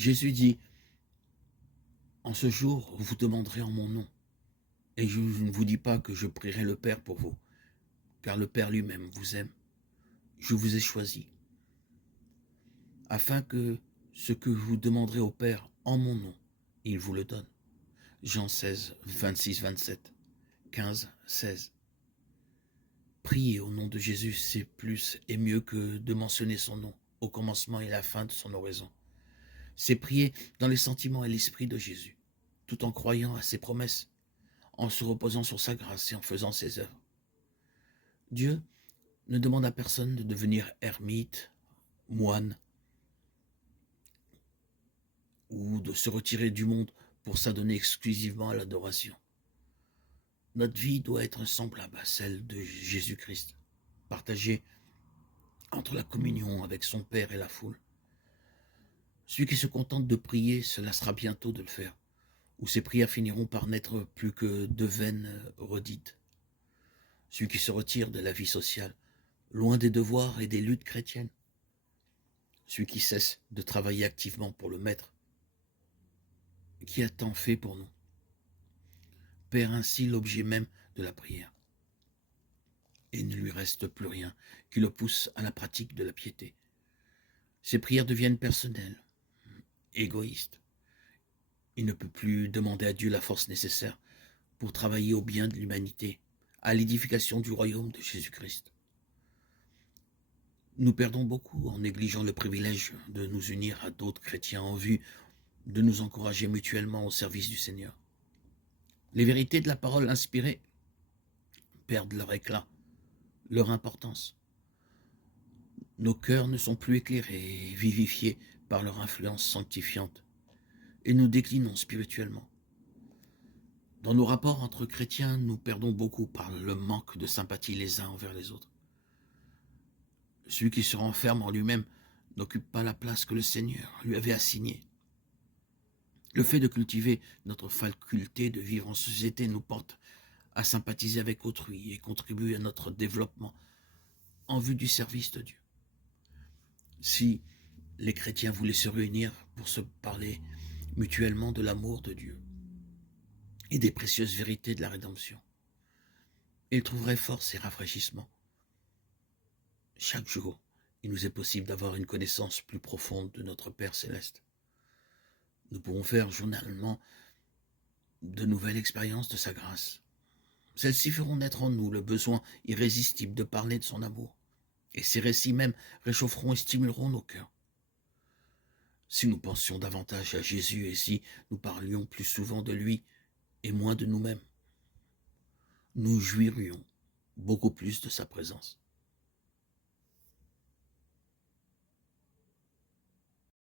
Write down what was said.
Jésus dit, en ce jour, vous demanderez en mon nom. Et je ne vous dis pas que je prierai le Père pour vous, car le Père lui-même vous aime. Je vous ai choisi, afin que ce que vous demanderez au Père en mon nom, il vous le donne. Jean 16, 26, 27, 15, 16. Prier au nom de Jésus, c'est plus et mieux que de mentionner son nom au commencement et à la fin de son oraison. C'est prier dans les sentiments et l'esprit de Jésus, tout en croyant à ses promesses, en se reposant sur sa grâce et en faisant ses œuvres. Dieu ne demande à personne de devenir ermite, moine, ou de se retirer du monde pour s'adonner exclusivement à l'adoration. Notre vie doit être semblable à celle de Jésus-Christ, partagée entre la communion avec son Père et la foule. Celui qui se contente de prier se lassera bientôt de le faire, ou ses prières finiront par n'être plus que de vaines redites. Celui qui se retire de la vie sociale, loin des devoirs et des luttes chrétiennes. Celui qui cesse de travailler activement pour le Maître, qui a tant fait pour nous, perd ainsi l'objet même de la prière. Et il ne lui reste plus rien qui le pousse à la pratique de la piété. Ses prières deviennent personnelles, égoïstes. Il ne peut plus demander à Dieu la force nécessaire pour travailler au bien de l'humanité, à l'édification du royaume de Jésus-Christ. Nous perdons beaucoup en négligeant le privilège de nous unir à d'autres chrétiens en vue de nous encourager mutuellement au service du Seigneur. Les vérités de la parole inspirée perdent leur éclat, leur importance. Nos cœurs ne sont plus éclairés et vivifiés par leur influence sanctifiante, et nous déclinons spirituellement. Dans nos rapports entre chrétiens, nous perdons beaucoup par le manque de sympathie les uns envers les autres. Celui qui se renferme en lui-même n'occupe pas la place que le Seigneur lui avait assignée. Le fait de cultiver notre faculté de vivre en société nous porte à sympathiser avec autrui et contribue à notre développement en vue du service de Dieu. Si les chrétiens voulaient se réunir pour se parler mutuellement de l'amour de Dieu et des précieuses vérités de la rédemption, ils trouveraient force et rafraîchissement. Chaque jour, il nous est possible d'avoir une connaissance plus profonde de notre Père céleste. Nous pouvons faire journalement de nouvelles expériences de sa grâce. Celles-ci feront naître en nous le besoin irrésistible de parler de son amour. Et ces récits même réchaufferont et stimuleront nos cœurs. Si nous pensions davantage à Jésus et si nous parlions plus souvent de lui et moins de nous-mêmes, nous jouirions beaucoup plus de sa présence.